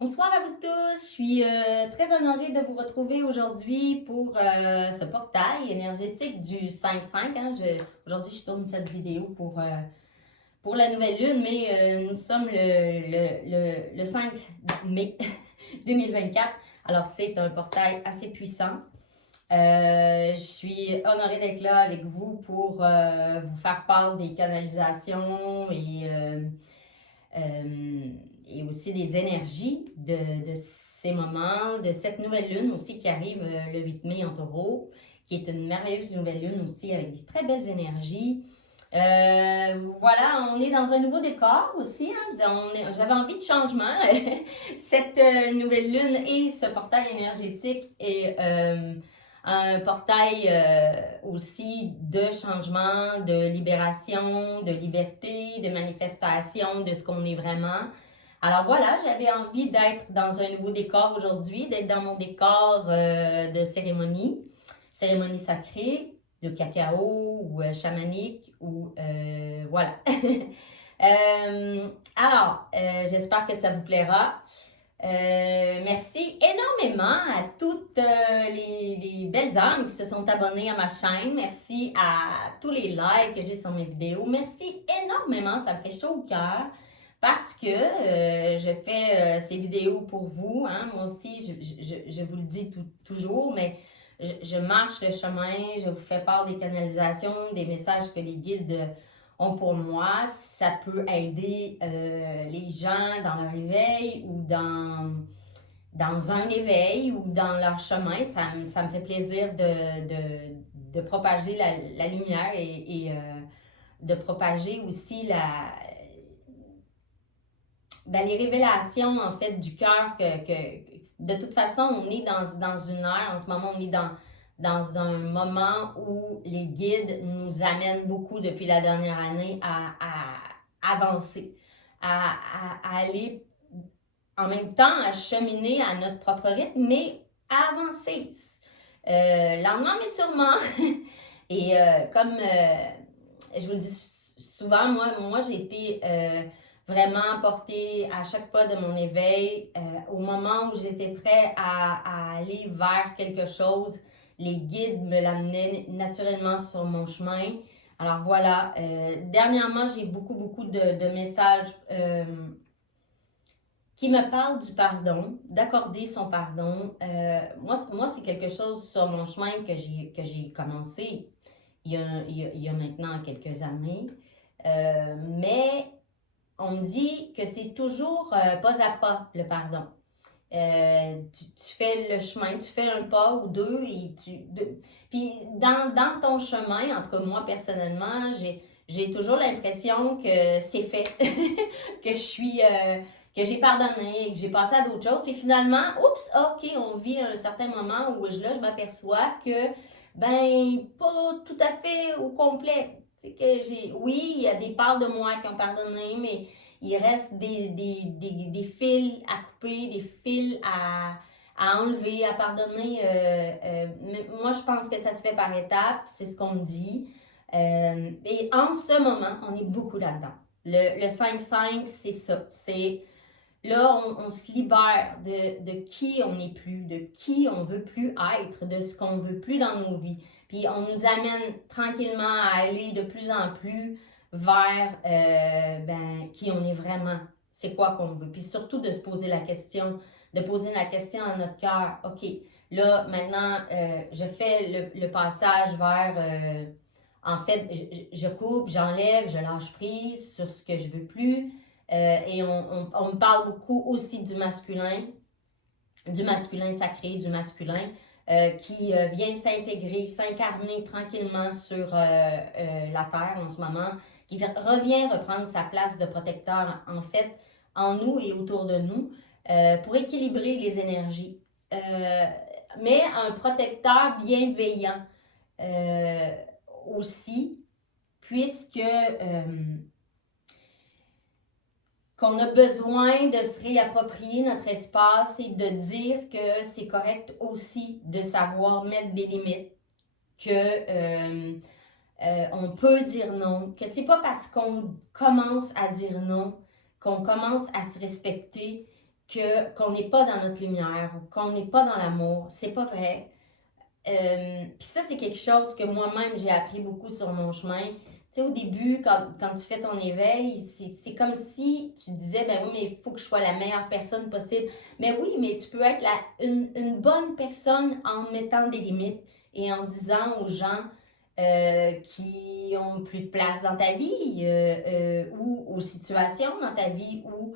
Bonsoir à vous tous, je suis très honorée de vous retrouver aujourd'hui pour ce portail énergétique du 5-5. Aujourd'hui, je tourne cette vidéo pour la nouvelle lune, mais nous sommes le 5 mai 2024. Alors, c'est un portail assez puissant. Je suis honorée d'être là avec vous pour vous faire part des canalisations euh, et aussi des énergies de ces moments, de cette nouvelle lune aussi qui arrive le 8 mai en taureau, qui est une merveilleuse nouvelle lune aussi avec des très belles énergies. Voilà, on est dans un nouveau décor aussi. J'avais envie de changement. Cette nouvelle lune et ce portail énergétique est un portail aussi de changement, de libération, de liberté, de manifestation de ce qu'on est vraiment. Alors voilà, j'avais envie d'être dans un nouveau décor aujourd'hui, d'être dans mon décor de cérémonie sacrée, de cacao ou chamanique ou voilà. J'espère que ça vous plaira. Merci énormément à toutes les belles âmes qui se sont abonnées à ma chaîne. Merci à tous les likes que j'ai sur mes vidéos. Merci énormément, ça me fait chaud au cœur parce que je fais ces vidéos pour vous. Hein. Moi aussi, je vous le dis toujours, mais je marche le chemin, je vous fais part des canalisations, des messages que les guides ont pour moi. Ça peut aider les gens dans leur éveil ou dans un éveil ou dans leur chemin. Ça me fait plaisir de propager la lumière et de propager aussi les révélations en fait du cœur que de toute façon on est dans une ère, en ce moment on est dans un moment où les guides nous amènent beaucoup depuis la dernière année à avancer, à aller en même temps à cheminer à notre propre rythme, mais à avancer. Lentement mais sûrement. Et comme je vous le dis souvent, moi j'ai été vraiment portée à chaque pas de mon éveil. Au moment où j'étais prêt à aller vers quelque chose, les guides me l'amenaient naturellement sur mon chemin. Alors voilà, dernièrement, j'ai beaucoup de messages qui me parlent du pardon, d'accorder son pardon. Moi c'est quelque chose sur mon chemin que j'ai commencé il y a maintenant quelques années. Mais on me dit que c'est toujours pas à pas le pardon. Tu fais le chemin, tu fais un pas ou deux et puis dans ton chemin, en tout cas moi personnellement, j'ai toujours l'impression que c'est fait, que je suis que j'ai pardonné, que j'ai passé à d'autres choses, puis finalement, oups, ok, on vit un certain moment où je m'aperçois que pas tout à fait au complet. C'est que oui, il y a des parts de moi qui ont pardonné, mais il reste des fils à couper, des fils à enlever, à pardonner. Mais moi, je pense que ça se fait par étapes, c'est ce qu'on me dit. Et en ce moment, on est beaucoup là-dedans. Le 5-5, c'est ça. C'est là, on se libère de qui on n'est plus, de qui on veut plus être, de ce qu'on veut plus dans nos vies. Puis on nous amène tranquillement à aller de plus en plus vers qui on est vraiment, c'est quoi qu'on veut. Puis surtout de se poser la question, de poser la question à notre cœur. OK, là, maintenant, je fais le passage vers... en fait, je coupe, j'enlève, je lâche prise sur ce que je veux plus. Et on me parle beaucoup aussi du masculin sacré, du masculin qui vient s'intégrer, s'incarner tranquillement sur la Terre en ce moment, qui revient reprendre sa place de protecteur en fait en nous et autour de nous pour équilibrer les énergies. Mais un protecteur bienveillant aussi, puisque qu'on a besoin de se réapproprier notre espace et de dire que c'est correct aussi de savoir mettre des limites, que on peut dire non, que c'est pas parce qu'on commence à dire non, qu'on commence à se respecter, qu'on n'est pas dans notre lumière ou qu'on n'est pas dans l'amour. C'est pas vrai. Puis ça, c'est quelque chose que moi-même, j'ai appris beaucoup sur mon chemin. Tu sais, au début, quand tu fais ton éveil, c'est comme si tu disais, ben oui, mais il faut que je sois la meilleure personne possible. Mais oui, mais tu peux être une bonne personne en mettant des limites et en disant aux gens qui ont plus de place dans ta vie ou aux situations dans ta vie ou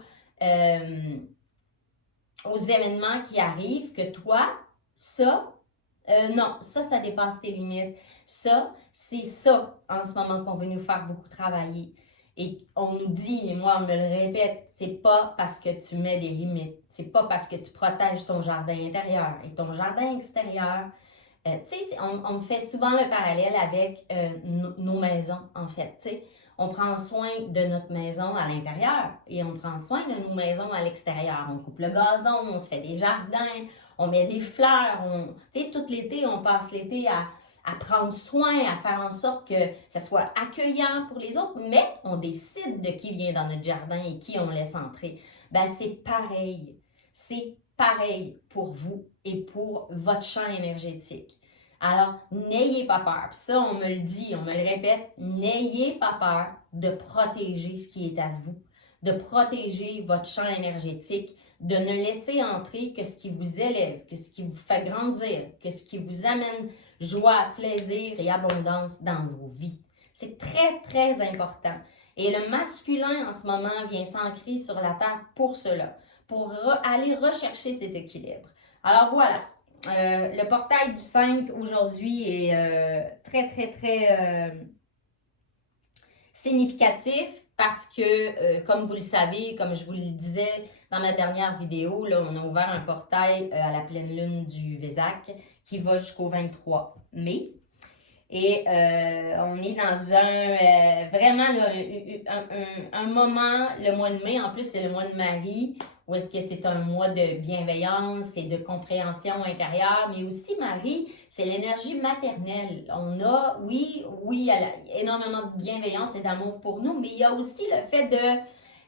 aux événements qui arrivent que toi, ça, non, ça dépasse tes limites. Ça, c'est ça en ce moment qu'on veut nous faire beaucoup travailler. Et on nous dit, et moi on me le répète, c'est pas parce que tu mets des limites, c'est pas parce que tu protèges ton jardin intérieur et ton jardin extérieur. Tu sais, on fait souvent le parallèle avec nos maisons, en fait. Tu sais, on prend soin de notre maison à l'intérieur et on prend soin de nos maisons à l'extérieur. On coupe le gazon, on se fait des jardins, on met des fleurs. Tu sais, tout l'été, on passe l'été à prendre soin, à faire en sorte que ça soit accueillant pour les autres, mais on décide de qui vient dans notre jardin et qui on laisse entrer. Ben, c'est pareil. C'est pareil pour vous et pour votre champ énergétique. Alors, n'ayez pas peur. Puis ça, on me le dit, on me le répète, n'ayez pas peur de protéger ce qui est à vous, de protéger votre champ énergétique, de ne laisser entrer que ce qui vous élève, que ce qui vous fait grandir, que ce qui vous amène joie, plaisir et abondance dans vos vies. C'est très, très important. Et le masculin, en ce moment, vient s'ancrer sur la terre pour cela, pour aller rechercher cet équilibre. Alors voilà, le portail du 5 aujourd'hui est très, très, très significatif parce que, comme vous le savez, comme je vous le disais dans ma dernière vidéo, là, on a ouvert un portail à la pleine lune du Vésac qui va jusqu'au 23 mai. Et on est dans vraiment là, un moment, le mois de mai, en plus c'est le mois de Marie, où est-ce que c'est un mois de bienveillance et de compréhension intérieure, mais aussi Marie, c'est l'énergie maternelle. On a, oui, il y a énormément de bienveillance et d'amour pour nous, mais il y a aussi le fait de,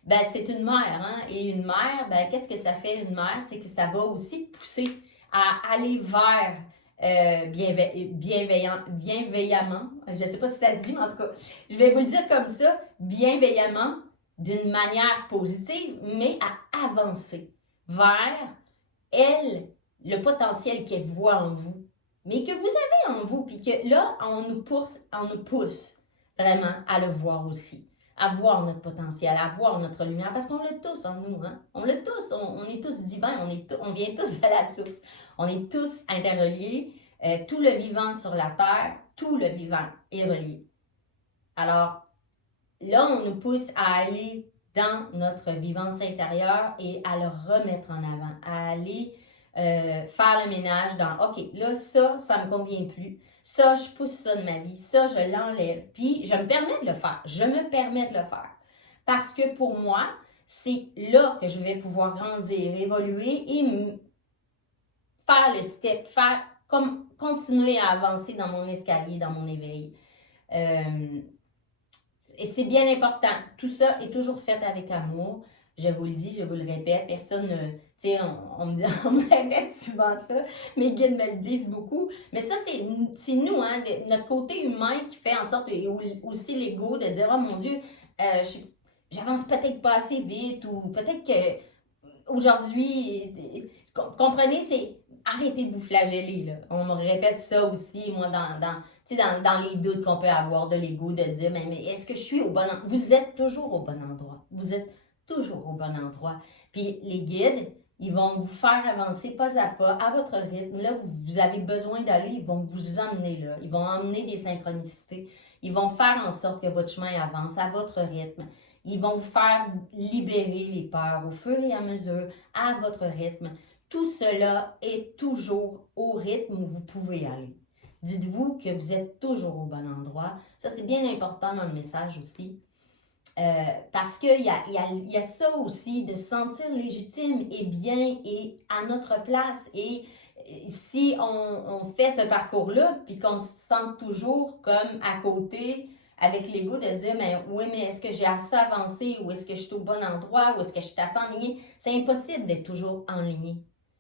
ben c'est une mère, hein, et une mère, ben qu'est-ce que ça fait une mère? C'est que ça va aussi te pousser à aller vers bienveillamment, je ne sais pas si ça se dit, mais en tout cas, je vais vous le dire comme ça, bienveillamment, d'une manière positive, mais à avancer vers elle, le potentiel qu'elle voit en vous, mais que vous avez en vous, puis que là, on nous pousse vraiment à le voir aussi, à voir notre potentiel, à voir notre lumière, parce qu'on l'a tous en nous, hein? On l'a tous, on est tous divins, on vient tous de la source, on est tous interreliés, tout le vivant sur la terre, tout le vivant est relié. Alors, là, on nous pousse à aller dans notre vivance intérieure et à le remettre en avant, à aller faire le ménage dans « OK, là, ça me convient plus. Ça, je pousse ça de ma vie. Ça, je l'enlève. » Puis, je me permets de le faire. Je me permets de le faire. Parce que pour moi, c'est là que je vais pouvoir grandir, évoluer et faire le step, continuer à avancer dans mon escalier, dans mon éveil. Et c'est bien important. Tout ça est toujours fait avec amour. Je vous le dis, je vous le répète. Personne ne... Tu sais, on me répète souvent ça. Mes guides me le disent beaucoup. Mais ça, c'est nous, hein, notre côté humain qui fait en sorte, et aussi l'ego, de dire « Oh mon Dieu, j'avance peut-être pas assez vite » ou peut-être que aujourd'hui, comprenez, c'est arrêtez de vous flageller. Là. On me répète ça aussi, moi, dans les doutes qu'on peut avoir de l'ego, de dire, mais est-ce que je suis au bon endroit? Vous êtes toujours au bon endroit. Vous êtes toujours au bon endroit. Puis les guides, ils vont vous faire avancer pas à pas, à votre rythme. Là, vous avez besoin d'aller, ils vont vous emmener là. Ils vont emmener des synchronicités. Ils vont faire en sorte que votre chemin avance à votre rythme. Ils vont vous faire libérer les peurs au fur et à mesure, à votre rythme. Tout cela est toujours au rythme où vous pouvez aller. Dites-vous que vous êtes toujours au bon endroit. Ça, c'est bien important dans le message aussi. Parce qu'il y a ça aussi, de se sentir légitime et bien et à notre place. Et si on fait ce parcours-là, puis qu'on se sent toujours comme à côté, avec l'ego de se dire, mais oui, mais est-ce que j'ai assez avancé ou est-ce que je suis au bon endroit ou est-ce que je suis assez enlignée? C'est impossible d'être toujours enligné.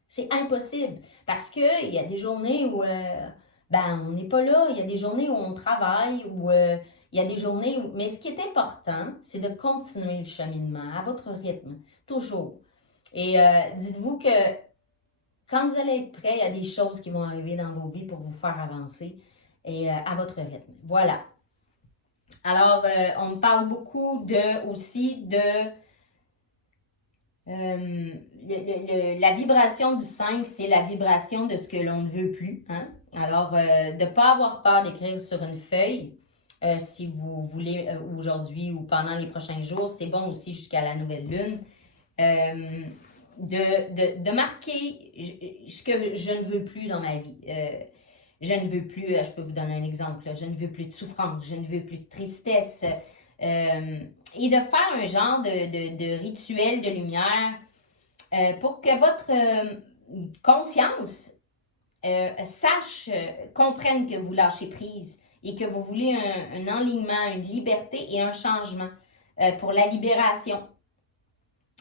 C'est impossible parce qu'il y a des journées où on n'est pas là, il y a des journées où on travaille, où il y a des journées où... Mais ce qui est important, c'est de continuer le cheminement à votre rythme, toujours. Et dites-vous que quand vous allez être prêt, il y a des choses qui vont arriver dans vos vies pour vous faire avancer et à votre rythme. Voilà. Alors, on me parle beaucoup aussi de la vibration du 5, c'est la vibration de ce que l'on ne veut plus. Hein? Alors, de ne pas avoir peur d'écrire sur une feuille, si vous voulez aujourd'hui ou pendant les prochains jours, c'est bon aussi jusqu'à la nouvelle lune. De marquer ce que je ne veux plus dans ma vie. Je ne veux plus, je peux vous donner un exemple, je ne veux plus de souffrance, je ne veux plus de tristesse. Et de faire un genre de rituel de lumière pour que votre conscience sache, comprenne que vous lâchez prise et que vous voulez un enlignement, une liberté et un changement pour la libération.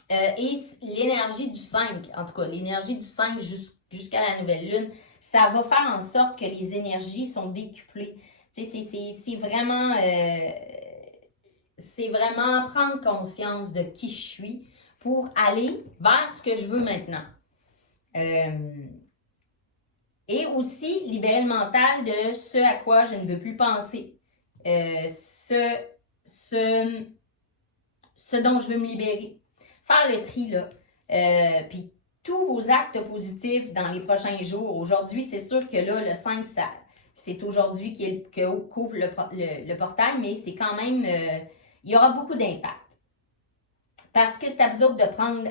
Et l'énergie du 5, en tout cas, l'énergie du 5 jusqu'à la nouvelle lune, ça va faire en sorte que les énergies sont décuplées. C'est vraiment, prendre conscience de qui je suis pour aller vers ce que je veux maintenant. Et aussi, libérer le mental de ce à quoi je ne veux plus penser. Ce dont je veux me libérer. Faire le tri, là. Puis tous vos actes positifs dans les prochains jours. Aujourd'hui, c'est sûr que là, le 5, c'est aujourd'hui qu'ouvre le portail, mais c'est quand même... il y aura beaucoup d'impact. Parce que c'est à vous autres de prendre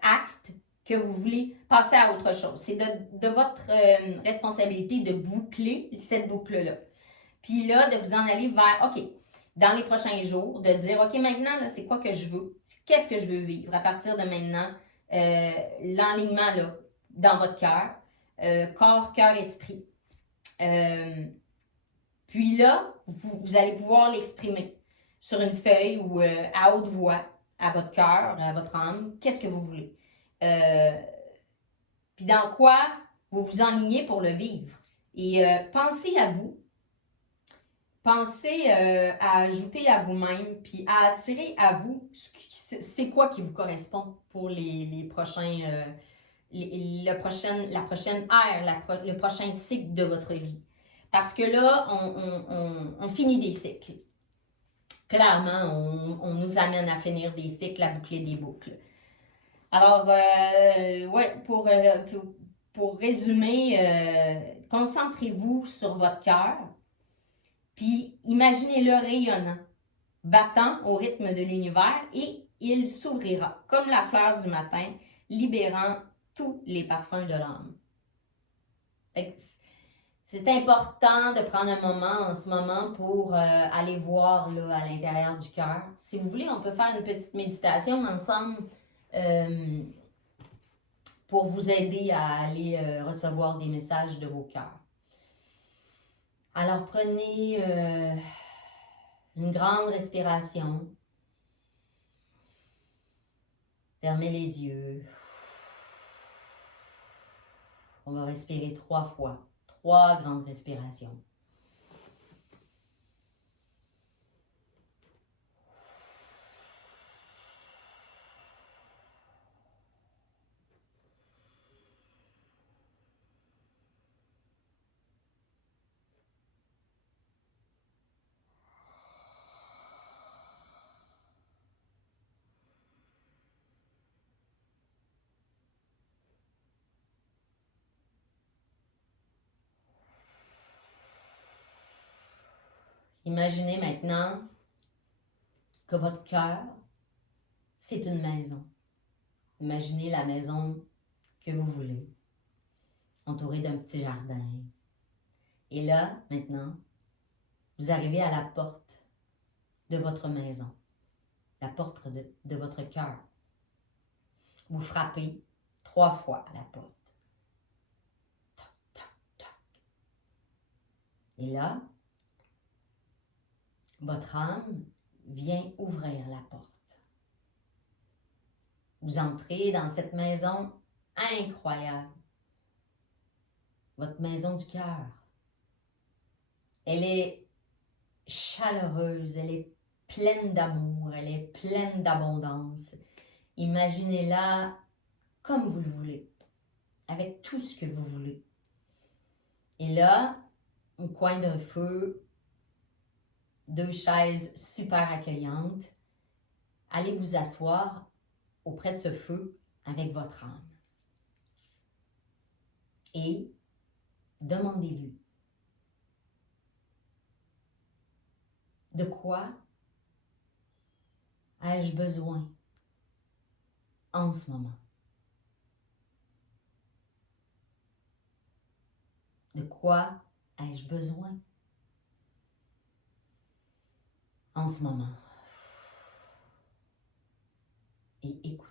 acte que vous voulez passer à autre chose. C'est de votre responsabilité de boucler cette boucle-là. Puis là, de vous en aller vers, OK, dans les prochains jours, de dire, OK, maintenant, là, c'est quoi que je veux? Qu'est-ce que je veux vivre à partir de maintenant? L'enlignement, là, dans votre cœur, corps, cœur, esprit. Puis là, vous allez pouvoir l'exprimer sur une feuille ou à haute voix, à votre cœur, à votre âme. Qu'est-ce que vous voulez? Puis dans quoi vous vous enlignez pour le vivre. Et pensez à vous. Pensez à ajouter à vous-même, puis à attirer à vous c'est quoi qui vous correspond pour les prochains, la prochaine ère, le prochain cycle de votre vie. Parce que là, on finit des cycles. Clairement, on nous amène à finir des cycles, à boucler des boucles. Alors, pour résumer, concentrez-vous sur votre cœur. Puis imaginez-le rayonnant, battant au rythme de l'univers et il s'ouvrira comme la fleur du matin, libérant tous les parfums de l'âme. C'est important de prendre un moment en ce moment pour aller voir là, à l'intérieur du cœur. Si vous voulez, on peut faire une petite méditation ensemble pour vous aider à aller recevoir des messages de vos cœurs. Alors prenez une grande respiration. Fermez les yeux. On va respirer 3 fois. 3 grandes respirations. Imaginez maintenant que votre cœur, c'est une maison. Imaginez la maison que vous voulez, entourée d'un petit jardin. Et là, maintenant, vous arrivez à la porte de votre maison, la porte de votre cœur. Vous frappez 3 fois à la porte. Toc, toc, toc. Et là, votre âme vient ouvrir la porte. Vous entrez dans cette maison incroyable, votre maison du cœur. Elle est chaleureuse, elle est pleine d'amour, elle est pleine d'abondance. Imaginez-la comme vous le voulez, avec tout ce que vous voulez. Et là, au coin d'un feu, 2 chaises super accueillantes, allez vous asseoir auprès de ce feu avec votre âme. Et demandez-lui, de quoi ai-je besoin en ce moment? De quoi ai-je besoin en ce moment? Et écoutez.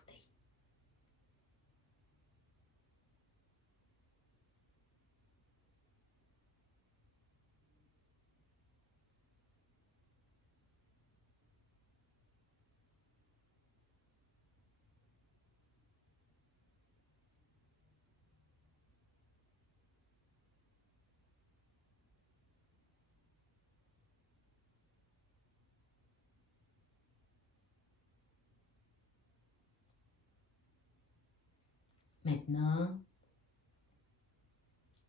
Maintenant,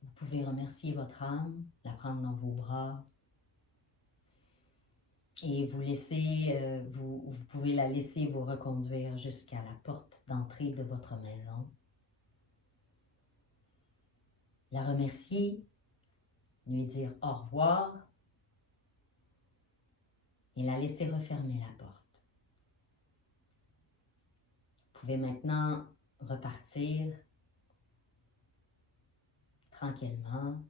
vous pouvez remercier votre âme, la prendre dans vos bras et vous pouvez la laisser vous reconduire jusqu'à la porte d'entrée de votre maison. La remercier, lui dire au revoir et la laisser refermer la porte. Vous pouvez maintenant repartir tranquillement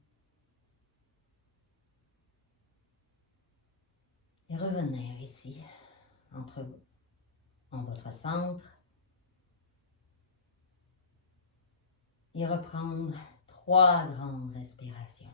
et revenir ici, en votre centre, et reprendre 3 grandes respirations.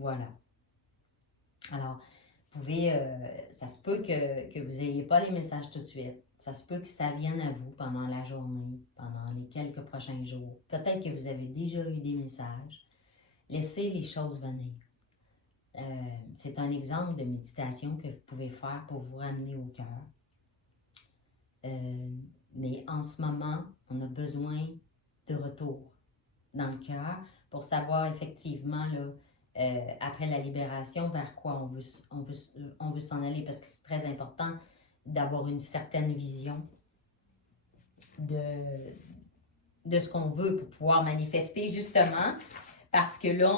Voilà. Alors, vous pouvez, ça se peut que vous n'ayez pas les messages tout de suite. Ça se peut que ça vienne à vous pendant la journée, pendant les quelques prochains jours. Peut-être que vous avez déjà eu des messages. Laissez les choses venir. C'est un exemple de méditation que vous pouvez faire pour vous ramener au cœur. Mais en ce moment, on a besoin de retour dans le cœur pour savoir effectivement, là, après la libération, vers quoi on veut s'en aller, parce que c'est très important d'avoir une certaine vision de ce qu'on veut pour pouvoir manifester, justement, parce que là,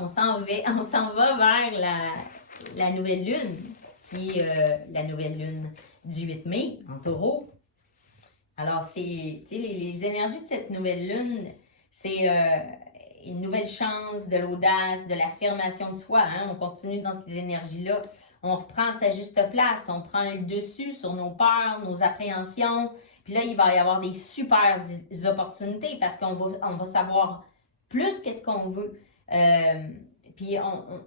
on s'en va vers la nouvelle lune, qui est la nouvelle lune du 8 mai, en taureau. Alors, les énergies de cette nouvelle lune, c'est une nouvelle chance, de l'audace, de l'affirmation de soi. Hein? On continue dans ces énergies-là. On reprend sa juste place. On prend le dessus sur nos peurs, nos appréhensions. Puis là, il va y avoir des super opportunités parce qu'on va savoir plus qu'est-ce qu'on veut. Puis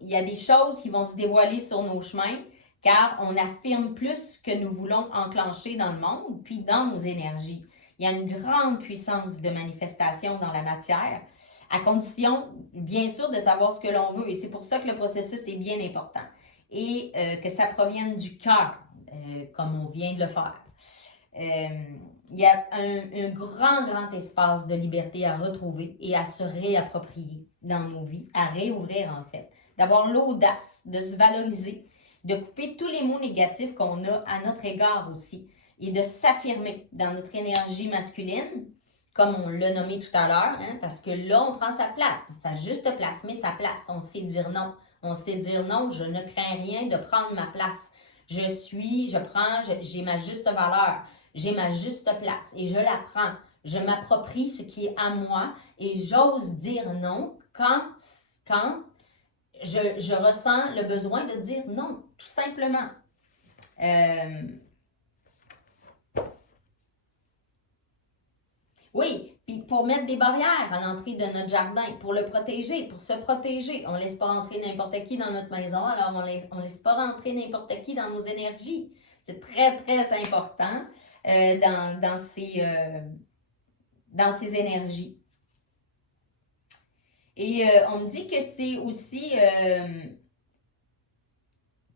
il y a des choses qui vont se dévoiler sur nos chemins car on affirme plus ce que nous voulons enclencher dans le monde puis dans nos énergies. Il y a une grande puissance de manifestation dans la matière, à condition, bien sûr, de savoir ce que l'on veut. Et c'est pour ça que le processus est bien important. Et que ça provienne du cœur, comme on vient de le faire. Il y a un grand espace de liberté à retrouver et à se réapproprier dans nos vies, à réouvrir en fait. D'avoir l'audace de se valoriser, de couper tous les mots négatifs qu'on a à notre égard aussi et de s'affirmer dans notre énergie masculine comme on l'a nommé tout à l'heure, hein, parce que là, on prend sa place, sa juste place, mais sa place. On sait dire non. On sait dire non, je ne crains rien de prendre ma place. J'ai ma juste valeur, j'ai ma juste place et je la prends. Je m'approprie ce qui est à moi et j'ose dire non quand je ressens le besoin de dire non, tout simplement. Oui, puis pour mettre des barrières à l'entrée de notre jardin, pour le protéger, pour se protéger. On ne laisse pas rentrer n'importe qui dans notre maison, alors on ne laisse pas rentrer n'importe qui dans nos énergies. C'est très, très important dans ces énergies. Et on me dit que c'est aussi...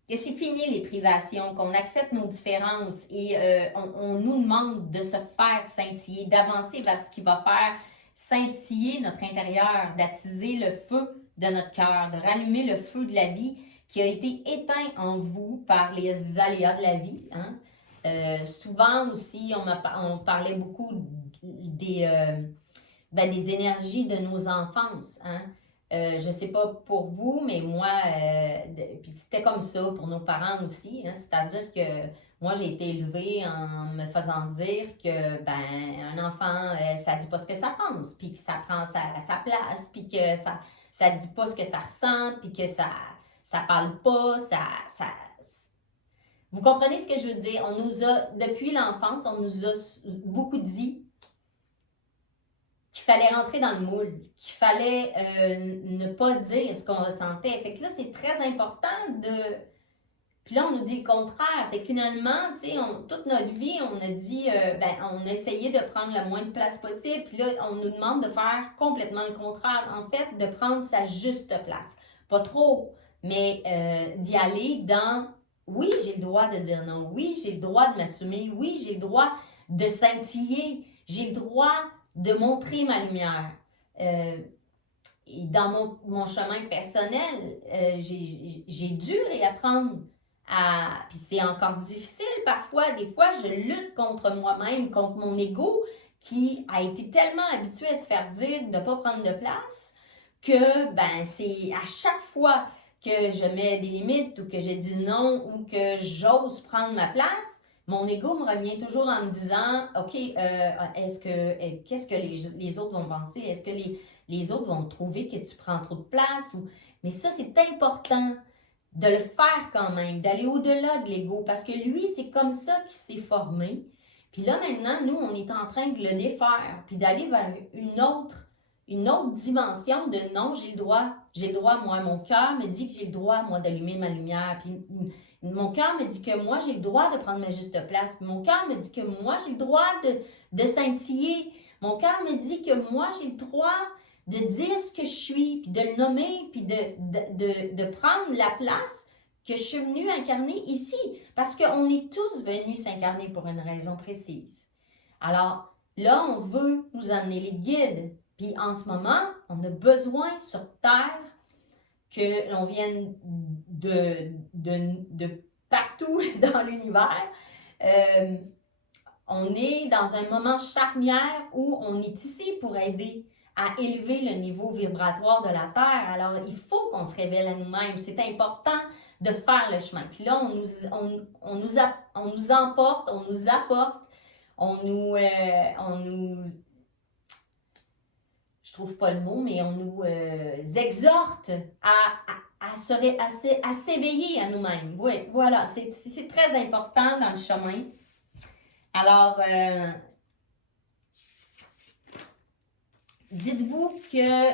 que c'est fini les privations, qu'on accepte nos différences et on nous demande de se faire scintiller, d'avancer vers ce qui va faire scintiller notre intérieur, d'attiser le feu de notre cœur, de rallumer le feu de la vie qui a été éteint en vous par les aléas de la vie. Hein? Souvent aussi, on parlait beaucoup des énergies de nos enfances. Hein? Je ne sais pas pour vous, mais moi, puis c'était comme ça pour nos parents aussi. Hein, c'est-à-dire que moi, j'ai été élevée en me faisant dire que un enfant, ça ne dit pas ce que ça pense, puis que ça prend sa place, puis que ça ne dit pas ce que ça ressent, puis que ça parle pas, Vous comprenez ce que je veux dire? On nous a, depuis l'enfance, on nous a beaucoup dit qu'il fallait rentrer dans le moule, qu'il fallait ne pas dire ce qu'on ressentait. Fait que là, c'est très important de... Puis là, on nous dit le contraire. Fait que finalement, tu sais, toute notre vie, on a dit, on a essayé de prendre le moins de place possible. Puis là, on nous demande de faire complètement le contraire. En fait, de prendre sa juste place. Pas trop, mais d'y aller dans... Oui, j'ai le droit de dire non. Oui, j'ai le droit de m'assumer. Oui, j'ai le droit de scintiller. J'ai le droit de montrer ma lumière. Et dans mon chemin personnel, j'ai dû réapprendre à... Puis c'est encore difficile parfois. Des fois, je lutte contre moi-même, contre mon ego, qui a été tellement habitué à se faire dire de ne pas prendre de place, que c'est à chaque fois que je mets des limites ou que je dis non ou que j'ose prendre ma place, mon ego me revient toujours en me disant, OK, qu'est-ce que les autres vont penser? Est-ce que les autres vont trouver que tu prends trop de place? Mais ça, c'est important de le faire quand même, d'aller au-delà de l'ego, parce que lui, c'est comme ça qu'il s'est formé. Puis là, maintenant, nous, on est en train de le défaire, puis d'aller vers une autre dimension de non, j'ai le droit, moi, mon cœur me dit que j'ai le droit, moi, d'allumer ma lumière, puis mon cœur me dit que moi, j'ai le droit de prendre ma juste place. Puis mon cœur me dit que moi, j'ai le droit de scintiller. Mon cœur me dit que moi, j'ai le droit de dire ce que je suis, puis de le nommer, puis de prendre la place que je suis venue incarner ici. Parce qu'on est tous venus s'incarner pour une raison précise. Alors, là, on veut nous amener les guides. Puis en ce moment, on a besoin sur Terre que l'on vienne de partout dans l'univers. On est dans un moment charnière où on est ici pour aider à élever le niveau vibratoire de la Terre. Alors, il faut qu'on se révèle à nous-mêmes. C'est important de faire le chemin. Puis là, on nous emporte, on nous apporte, on nous je trouve pas le mot, mais on nous exhorte à s'éveiller à nous-mêmes. Oui, voilà, c'est très important dans le chemin. Alors, dites-vous que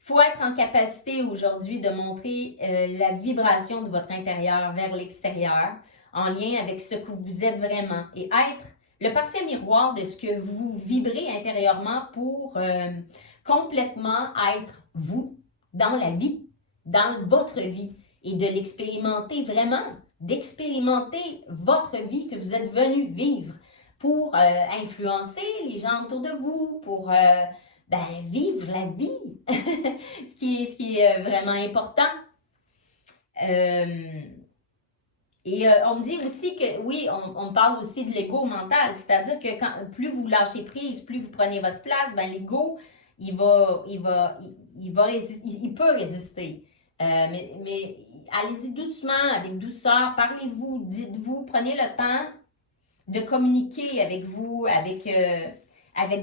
faut être en capacité aujourd'hui de montrer la vibration de votre intérieur vers l'extérieur, en lien avec ce que vous êtes vraiment, et être le parfait miroir de ce que vous vibrez intérieurement pour complètement être vous dans la vie, dans votre vie, et de l'expérimenter vraiment, d'expérimenter votre vie que vous êtes venu vivre pour influencer les gens autour de vous, pour vivre la vie, ce qui est vraiment important. Et on me dit aussi que, oui, on parle aussi de l'ego mental, c'est-à-dire que plus vous lâchez prise, plus vous prenez votre place, ben l'ego, il peut résister. Mais allez-y doucement, avec douceur, parlez-vous, dites-vous, prenez le temps de communiquer avec vous, avec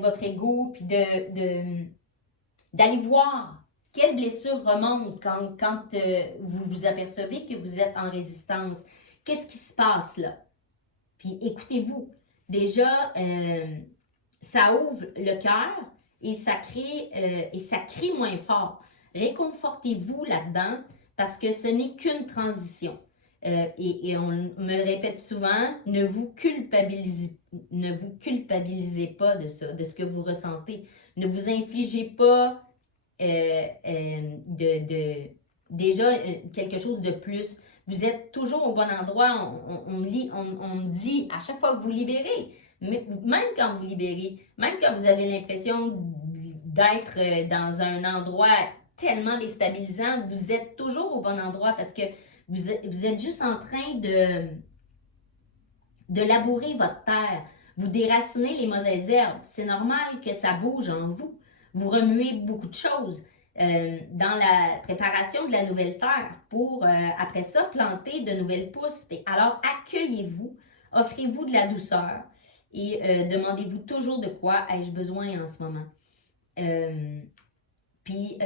votre ego, puis d'aller voir quelle blessure remonte quand vous vous apercevez que vous êtes en résistance. Qu'est-ce qui se passe là? Puis écoutez-vous. Déjà, ça ouvre le cœur et ça crie moins fort. Réconfortez-vous là-dedans parce que ce n'est qu'une transition. Et on me le répète souvent, ne vous culpabilisez pas de ça, de ce que vous ressentez. Ne vous infligez pas déjà quelque chose de plus. Vous êtes toujours au bon endroit. On me dit à chaque fois que vous libérez, même quand vous libérez, même quand vous avez l'impression d'être dans un endroit tellement déstabilisant, vous êtes toujours au bon endroit parce que vous êtes juste en train de labourer votre terre. Vous déracinez les mauvaises herbes. C'est normal que ça bouge en vous. Vous remuez beaucoup de choses dans la préparation de la nouvelle terre pour, après ça, planter de nouvelles pousses. Alors, accueillez-vous, offrez-vous de la douceur et demandez-vous toujours de quoi ai-je besoin en ce moment. Puis,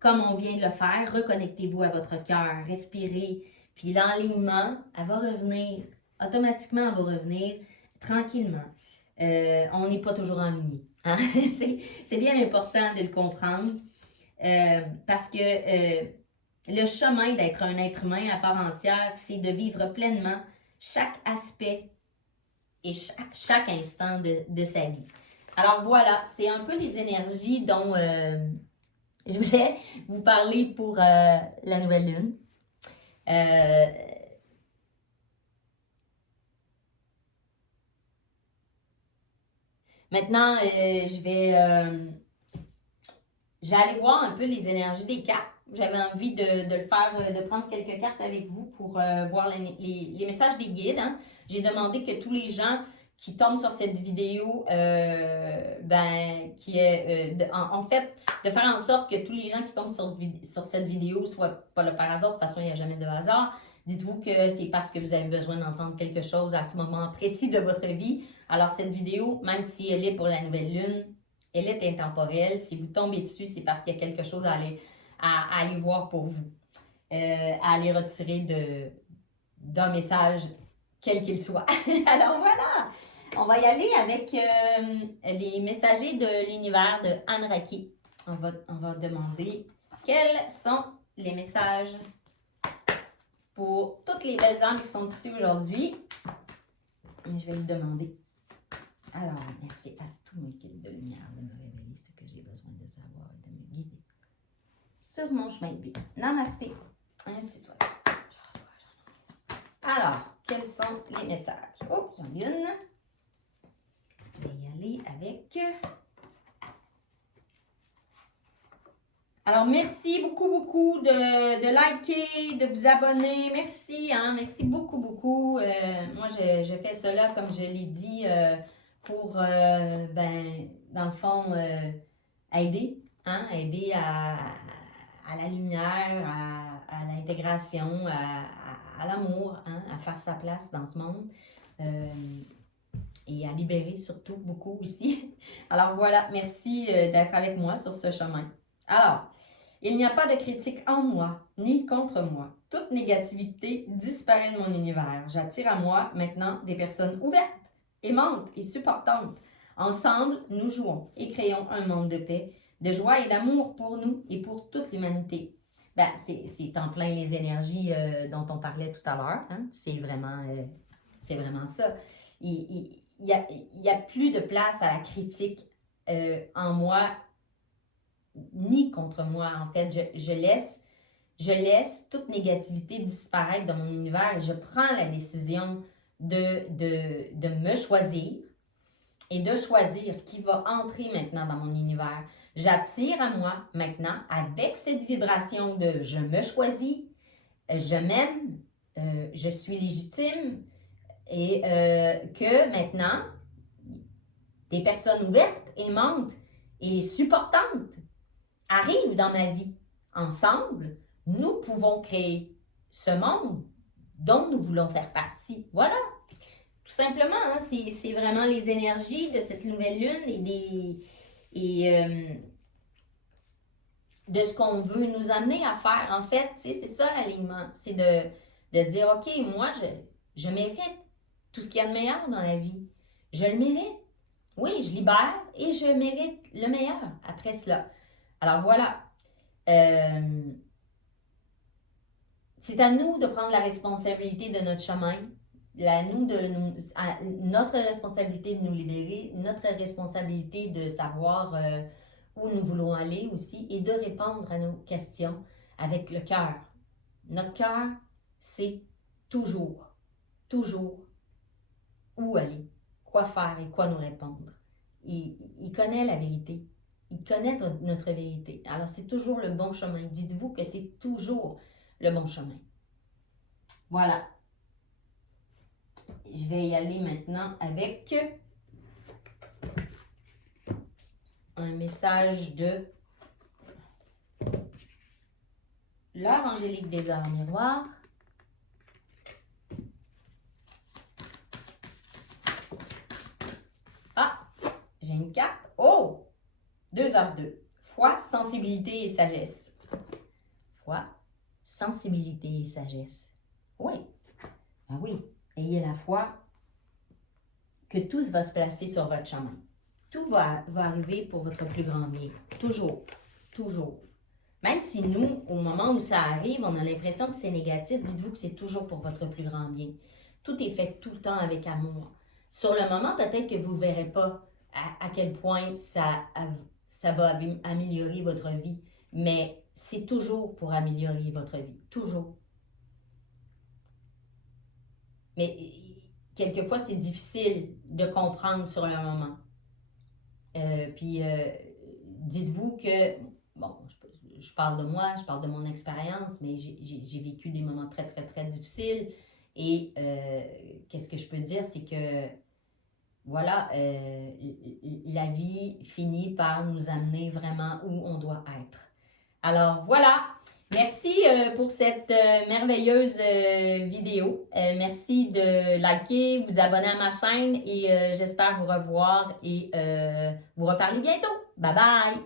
comme on vient de le faire, reconnectez-vous à votre cœur, respirez, puis l'enlignement, elle va revenir. Automatiquement, elle va revenir tranquillement. On n'est pas toujours aligné. Hein? C'est bien important de le comprendre parce que le chemin d'être un être humain à part entière, c'est de vivre pleinement chaque aspect et chaque instant de sa vie. Alors voilà, c'est un peu les énergies dont je voulais vous parler pour la nouvelle lune. Maintenant, je vais aller voir un peu les énergies des cartes. J'avais envie de le faire, de prendre quelques cartes avec vous pour voir les messages des guides. Hein. J'ai demandé que tous les gens qui tombent sur cette vidéo, en fait, de faire en sorte que tous les gens qui tombent sur cette vidéo soient pas là par hasard. De toute façon, il n'y a jamais de hasard. Dites-vous que c'est parce que vous avez besoin d'entendre quelque chose à ce moment précis de votre vie. Alors, cette vidéo, même si elle est pour la nouvelle lune, elle est intemporelle. Si vous tombez dessus, c'est parce qu'il y a quelque chose à aller voir pour vous. À aller retirer d'un message, quel qu'il soit. Alors voilà, on va y aller avec les messagers de l'univers de Anne Raki. On va demander quels sont les messages pour toutes les belles âmes qui sont ici aujourd'hui. Et je vais lui demander. Alors, merci à tous mes guides de lumière de me révéler ce que j'ai besoin de savoir et de me guider sur mon chemin de vie. Namasté. Ainsi soit. Alors, quels sont les messages? Oh, j'en ai une. Je vais y aller avec. Alors, merci beaucoup de liker, de vous abonner. Merci, hein, merci beaucoup. Moi, je fais cela, comme je l'ai dit, pour, dans le fond, aider à la lumière, à l'intégration, à l'amour, hein, à faire sa place dans ce monde. Et à libérer surtout beaucoup aussi. Alors voilà, merci d'être avec moi sur ce chemin. Alors, il n'y a pas de critique en moi, ni contre moi. Toute négativité disparaît de mon univers. J'attire à moi maintenant des personnes ouvertes, aimantes et supportantes. Ensemble, nous jouons et créons un monde de paix, de joie et d'amour pour nous et pour toute l'humanité. C'est en plein les énergies dont on parlait tout à l'heure. Hein? C'est vraiment ça. Il y a plus de place à la critique en moi ni contre moi. En fait, je laisse toute négativité disparaître de mon univers et je prends la décision de me choisir et de choisir qui va entrer maintenant dans mon univers. J'attire à moi maintenant avec cette vibration de je me choisis, je m'aime, je suis légitime et que maintenant, des personnes ouvertes, aimantes et supportantes arrivent dans ma vie. Ensemble, nous pouvons créer ce monde dont nous voulons faire partie. Voilà, tout simplement, hein, c'est vraiment les énergies de cette nouvelle lune et de ce qu'on veut nous amener à faire. En fait, c'est ça l'alignement, c'est de se dire, OK, moi, je mérite tout ce qu'il y a de meilleur dans la vie. Je le mérite. Oui, je libère et je mérite le meilleur après cela. Alors voilà. C'est à nous de prendre la responsabilité de notre chemin, notre responsabilité de nous libérer, notre responsabilité de savoir où nous voulons aller aussi et de répondre à nos questions avec le cœur. Notre cœur sait toujours où aller, quoi faire et quoi nous répondre. Il connaît la vérité. Il connaît notre vérité. Alors, c'est toujours le bon chemin. Dites-vous que c'est toujours le bon chemin. Voilà. Je vais y aller maintenant avec un message de l'heure angélique des heures miroirs. Ah, j'ai une carte. Oh! 2h2. Foi, sensibilité et sagesse. Foi, sensibilité et sagesse. Oui. Ah oui. Ayez la foi que tout va se placer sur votre chemin. Tout va arriver pour votre plus grand bien. Toujours. Toujours. Même si nous, au moment où ça arrive, on a l'impression que c'est négatif, dites-vous que c'est toujours pour votre plus grand bien. Tout est fait tout le temps avec amour. Sur le moment, peut-être que vous ne verrez pas à quel point ça va améliorer votre vie, mais c'est toujours pour améliorer votre vie. Toujours. Mais quelquefois, c'est difficile de comprendre sur le moment. Dites-vous que, bon, je parle de moi, je parle de mon expérience, mais j'ai vécu des moments très, très, très difficiles. Et qu'est-ce que je peux dire, c'est que, voilà, la vie finit par nous amener vraiment où on doit être. Alors, voilà. Merci pour cette merveilleuse vidéo. Merci de liker, vous abonner à ma chaîne et j'espère vous revoir et vous reparler bientôt. Bye bye!